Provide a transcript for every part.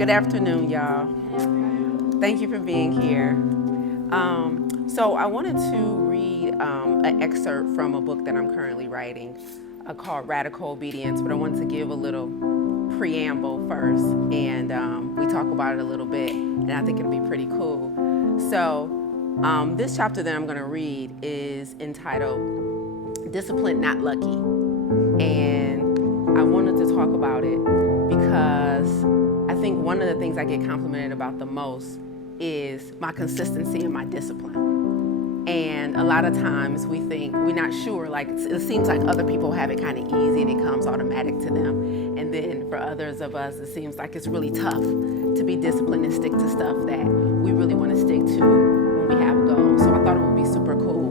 Good afternoon, y'all. Thank you for being here. So I wanted to read an excerpt from a book that I'm currently writing called Radical Obedience, but I wanted to give a little preamble first, and we talk about it a little bit, and I think it'll be pretty cool. So this chapter that I'm going to read is entitled Discipline Not Lucky, and I wanted to talk about it because I think one of the things I get complimented about the most is my consistency and my discipline. And a lot of times we think, we're not sure, like it seems like other people have it kind of easy and it comes automatic to them. And then for others of us, it seems like it's really tough to be disciplined and stick to stuff that we really want to stick to when we have a goal. So I thought it would be super cool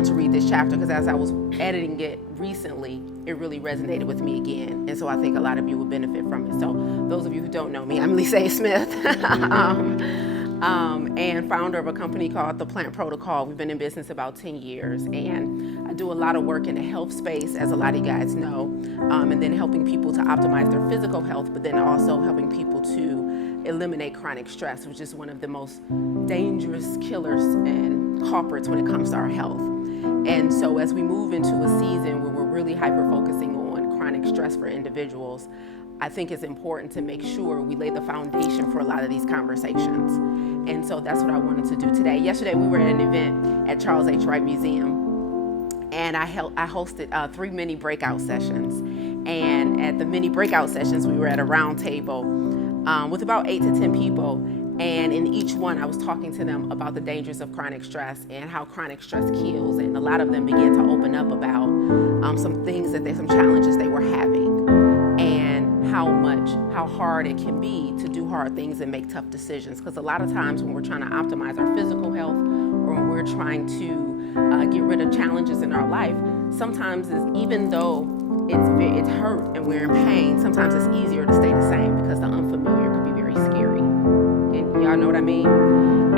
to read this chapter, because as I was editing it recently, it really resonated with me again. And so I think a lot of you would benefit from it. So those of you who don't know me, I'm Lisa Smith. And founder of a company called The Plant Protocol. We've been in business about 10 years, and I do a lot of work in the health space, as a lot of you guys know, and then helping people to optimize their physical health, but then also helping people to eliminate chronic stress, which is one of the most dangerous killers and culprits when it comes to our health. And so as we move into a season where we're really hyper-focusing on chronic stress for individuals, I think it's important to make sure we lay the foundation for a lot of these conversations. And so that's what I wanted to do today. Yesterday we were at an event at Charles H. Wright Museum, and I hosted 3 mini breakout sessions. And at the mini breakout sessions, we were at a round table with about 8 to 10 people. And in each one, I was talking to them about the dangers of chronic stress and how chronic stress kills. And a lot of them began to open up about some challenges they were having, and how hard it can be to do hard things and make tough decisions. Because a lot of times when we're trying to optimize our physical health, or when we're trying to get rid of challenges in our life, sometimes even though it's hurt and we're in pain, sometimes it's easier to stay the same because the unfamiliar could be very scary. And y'all know what I mean?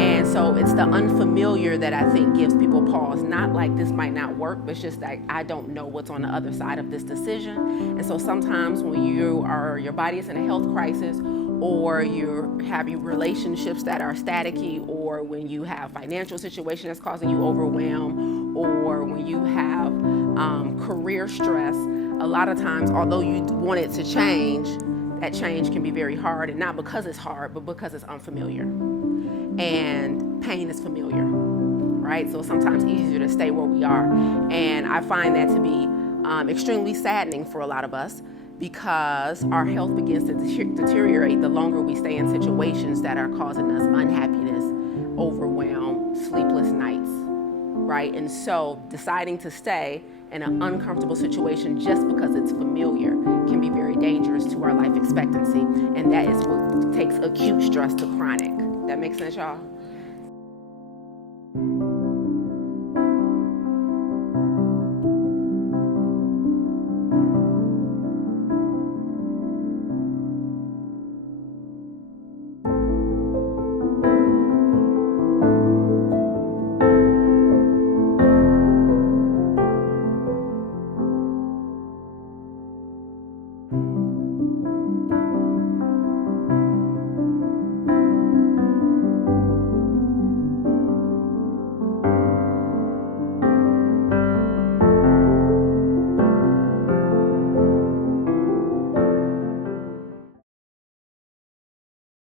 And so it's the unfamiliar that I think gives people pause. Not like this might not work, but it's just like, I don't know what's on the other side of this decision. And so sometimes when your body is in a health crisis, or you have relationships that are staticky, or when you have financial situation that's causing you overwhelm, or when you have career stress, a lot of times, although you want it to change, that change can be very hard, and not because it's hard, but because it's unfamiliar. And pain is familiar, right? So sometimes easier to stay where we are. And I find that to be extremely saddening for a lot of us, because our health begins to deteriorate the longer we stay in situations that are causing us unhappiness, overwhelm, sleepless nights, right? And so deciding to stay in an uncomfortable situation just because it's familiar can be very dangerous to our life expectancy. And that is what takes acute stress to chronic. That makes sense, y'all?